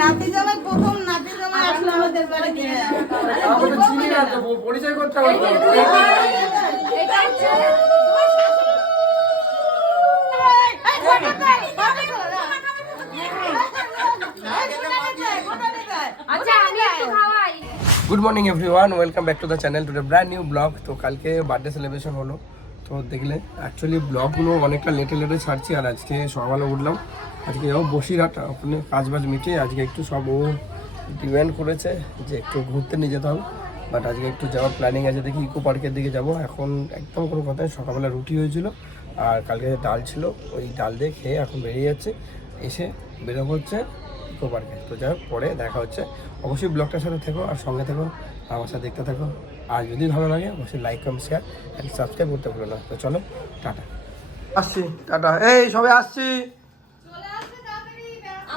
নাতি জামাই প্রথম নাতি জামাই আসলো আমাদের বাড়িতে আমাকে চিনি না তো পরিচয় করতে হবে। এটা হচ্ছে আচ্ছা আমি একটু খাওয়াই। Good morning everyone welcome back to the channel to the brand new blog তো কালকে বার্থডে সেলিব্রেশন হলো। তো দেখলে অ্যাকচুয়ালি ব্লগগুলো অনেকটা লেটে লেটে ছাড়ছি, আর আজকে সকালে উঠলাম। আজকে যাব বসিরহাট, ওখানে কাজ বাজ মিটিয়ে আজকে একটু সব ও ডিমান্ড করেছে যে একটু ঘুরতে নিয়ে যেতে হবে। বাট আজকে একটু যাওয়ার প্ল্যানিং আছে, দেখি ইকো পার্কের দিকে যাব। এখন একদম কোনো কথা সকালবেলা রুটি হয়েছিল আর কালকে ডাল ছিল, ওই ডাল দিয়ে খেয়ে এখন বেরিয়ে যাচ্ছে। এসে বেরোবো হচ্ছে ইকো পার্কে তো যাই পরে দেখা হচ্ছে। অবশ্যই ব্লগটার সাথে থেকো, আর সঙ্গে থেকো, আমার সাথে দেখতে থাকো। আর যদি ভালো লাগে অবশ্যই like comment share and subscribe করতে ভুলো না। তো চলো টাটা। আসছি টাটা। এই সবাই আসছি।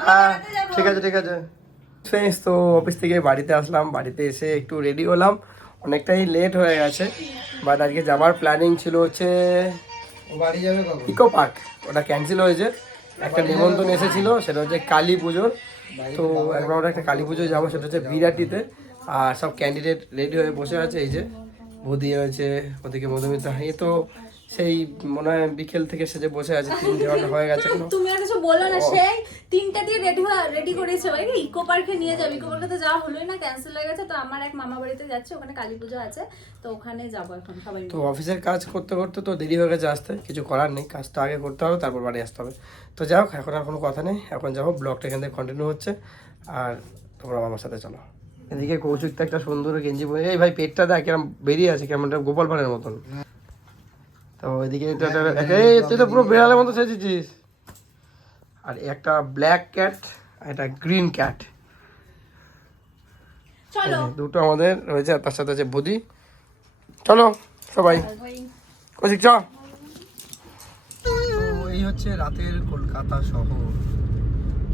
হ্যাঁ ঠিক আছে ঠিক আছে। ফ্রেন্ডস তো অফিস থেকে বাড়িতে আসলাম। বাড়িতে এসে একটু রেডি হলাম। অনেকটাই লেট হয়ে গেছে বাট আজকে যাওয়ার প্ল্যানিং ছিল হচ্ছে বাড়ি যাবে ইকো পার্ক ওটা ক্যান্সেল হয়েছে। একটা নিমন্ত্রণ এসেছিল সেটা হচ্ছে কালী পুজোর। তো একবার ওটা একটা কালী পুজো যাব সেটা হচ্ছে বিরাটিতে। আর সব ক্যান্ডিডেট রেডি হয়ে বসে আছে এই যে বৌদি হয়েছে ওদিকে মধুমিতা এই তো সেই মনে হয় বিকেল থেকে সেজে বসে আছে তিন ঘণ্টা হয়ে গেছে তুমি আর কিছু বলল না সেই তিনটা দিয়ে রেডি রেডি করেছে ভাই। ইকো পার্কে নিয়ে যাবে ইকো পার্কে তো যাওয়া হলোই না ক্যান্সেল হয়ে গেছে তো আমার এক মামা বাড়িতে যাচ্ছে ওখানে কালী পুজো আছে তো ওখানে যাব এখন সবাই তো অফিসের কাজ করতে করতে তো দেরি হয়ে গেছে আসতে কিছু করার নেই কাজটা আগে করতে হবে তারপর বাড়ি আসতে হবে। তো যাই হোক এখন আর কোনো কথা নেই এখন যাব ব্লগটা এখান থেকে কন্টিনিউ হচ্ছে আর তোমরা আমার সাথে চলো। এদিকে কৌশিক তো একটা সুন্দর গেঞ্জি পরে এই ভাই পেটটা দেখ কেমন বেরিয়ে আছে কেমন একটা গোপাল ভাঁড়ের মতন। তো এদিকে এই তুই তো পুরো বেড়ালের মতো সেজেছিস। আর একটা ব্ল্যাক ক্যাট আর একটা গ্রিন ক্যাট। চলো। দুটো আমাদের রয়েছে আর তার সাথে আছে বদি চলো সবাই। কৌশিক চ তো এই হচ্ছে রাতের কলকাতা শহর।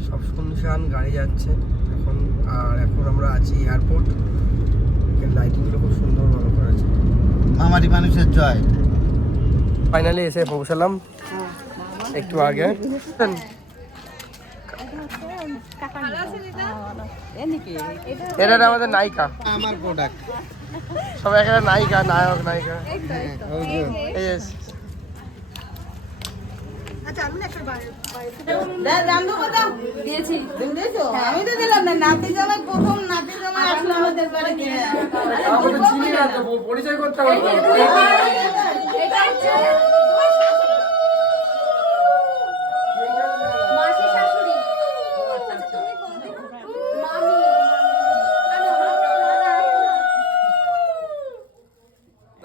সব শুনশান গাড়ি যাচ্ছে। এখন আর এখন আমরা আছি এয়ারপোর্ট লাইটিংগুলো খুব সুন্দর ভালো করেছে। মামারি মানুষের জয়। ফাইনালি এসে পৌঁছালাম। একটু আগে। এটা আমাদের নায়িকা। আমার প্রোডাক্ট সবাই এখানে নায়িকা নায়ক নায়িকা। এই যে। রান্ধু কোথাও দিয়েছি। দিয়েছ? আমি না নাতি জামাই প্রথম নাতি জামাই আসলো আমাদের বাড়িতে আমাকে চিনি না তো পরিচয় করতে হবে তো। এটা হচ্ছে মাসি শাশুড়ি আচ্ছা তুমি বলতে মামি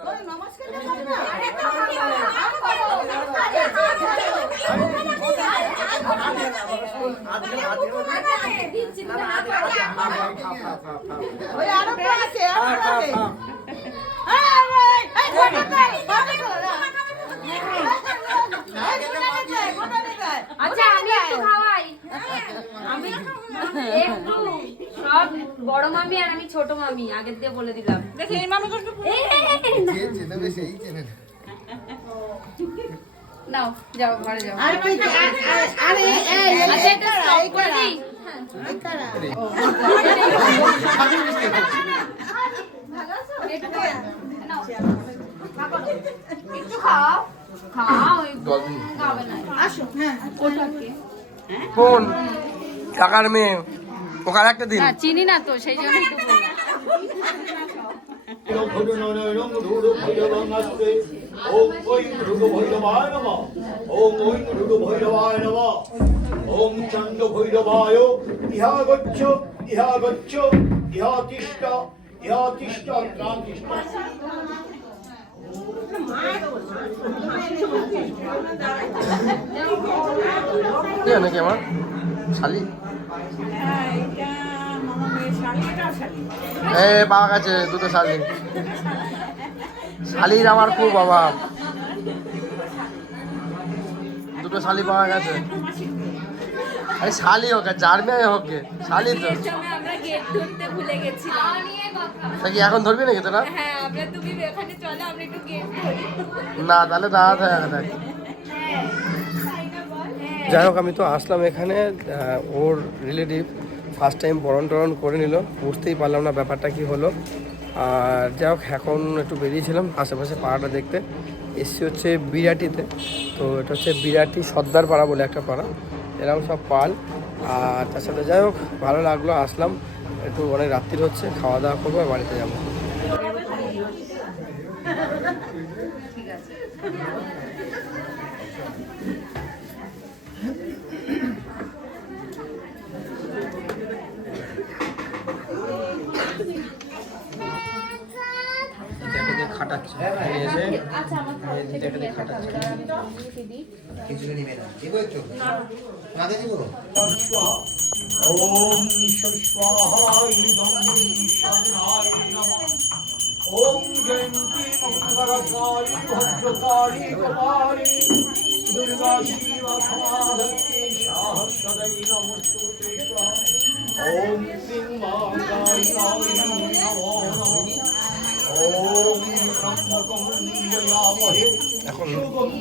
ওই নমস্কার ওই আরও তো আছে আরও তো আছে এই, এই, এই, ফটো দেয়, ফটো তোলা। এই, ফটো দেয়, ফটো দেয়। আচ্ছা আমি একটু খাওয়াই আমি একটু সব বড় মামি আর আমি ছোট মামি আগের দিয়ে বলে দিলাম এই মামি। নাও যাও না কাকার মেয়ে ওখানে একটা দিন। না চিনি না তো সেই জন্যই তো ওম চন্ড ভৈরবায় ইহা গচ্ছ ইহা গচ্ছ ইহা তিষ্ঠ ইহা তিষ্ঠ ত্রাণ তিষ্ঠ কি নাকি আমার? শালি? এ পাওয়া গেছে দুটো শালি। শালির আমার খুব অভাব। দুটো শালি পাওয়া গেছে। আরে শালি হোক যার মেয়ে হোক শালি তো। আমরা গেট ধরতে ভুলে গেছিলাম তা কি এখন ধরবি নাকি তোরা? হ্যাঁ না তাহলে দাঁড়াতে দেখ যাই হোক, আমি তো আসলাম এখানে ওর রিলেটিভ ফার্স্ট টাইম বরণ টরণ করে নিল, বুঝতেই পারলাম না ব্যাপারটা কি হলো। আর যাই হোক, এখন একটু বেরিয়েছিলাম, আশেপাশে পাড়াটা দেখতে। এসছি হচ্ছে বিরাটিতে, তো এটা হচ্ছে বিরাটি সর্দার পাড়া বলে একটা পাড়া। এরকম সব পাল। আর তার সাথে যাই হোক, ভালো লাগল, আসলাম। একটু অনেক রাত্রির হচ্ছে খাওয়া দাওয়া করব বাড়িতে যাব। খাটাচ্ছে এসে আচ্ছা আমার থেকে দিয়ে খাটাচ্ছে আমি তো দিই কিছু নিবে না দিব একটু কাঁদে দিব ওম স্বাহায় শরণায় নমঃ। ওম জয়ন্তী মঙ্গলকারী ভদ্রকারী কুমারী। দুর্গা শিবা ক্ষমাধত্তে সহস্রদৈ নমস্তুতে ওম কালী নমো নমঃ। ওম এখন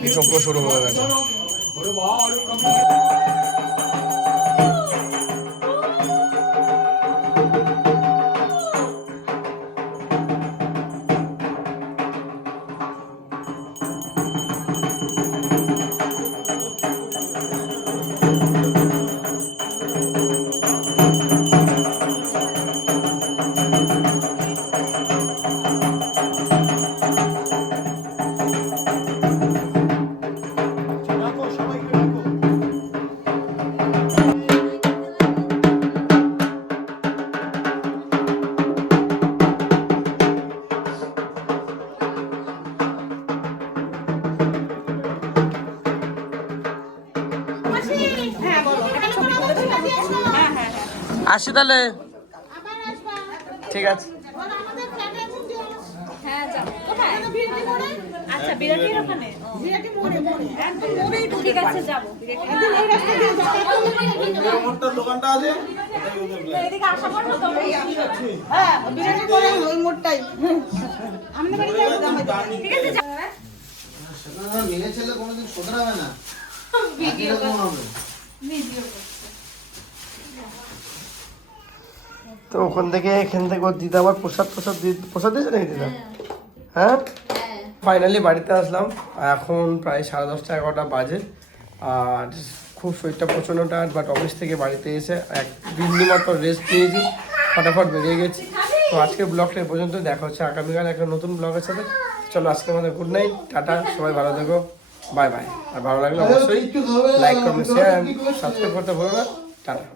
বিচক্র শুরু হয়ে গেছে ঠিক আছে। যাব। সেটা মেনে ছেলে কোনোদিন শোধরাবে না। তো ওখান থেকে এখান থেকে ওর দিদা আবার প্রসাদ প্রসাদ প্রসাদ দিয়েছে নাকি দিদা? হ্যাঁ? ফাইনালি বাড়িতে আসলাম। এখন প্রায় সাড়ে দশটা এগারোটা বাজে। আর খুব শরীরটা প্রচণ্ড টায়ার্ড বাট অফিস থেকে বাড়িতে এসে এক দিনই মতো রেস্ট নিয়েছি। ফটাফট বেরিয়ে গেছি। তো আজকের ব্লগটা এ পর্যন্ত। দেখা হচ্ছে আগামীকাল একটা নতুন ব্লগের সাথে। চলো আজকে আমাদের গুড নাইট টাটা সবাই ভালো থেকো। বাই বাই আর ভালো লাগলে অবশ্যই লাইক কমেন্ট শেয়ার সাবস্ক্রাইব করতে ভুলো না। টাটা।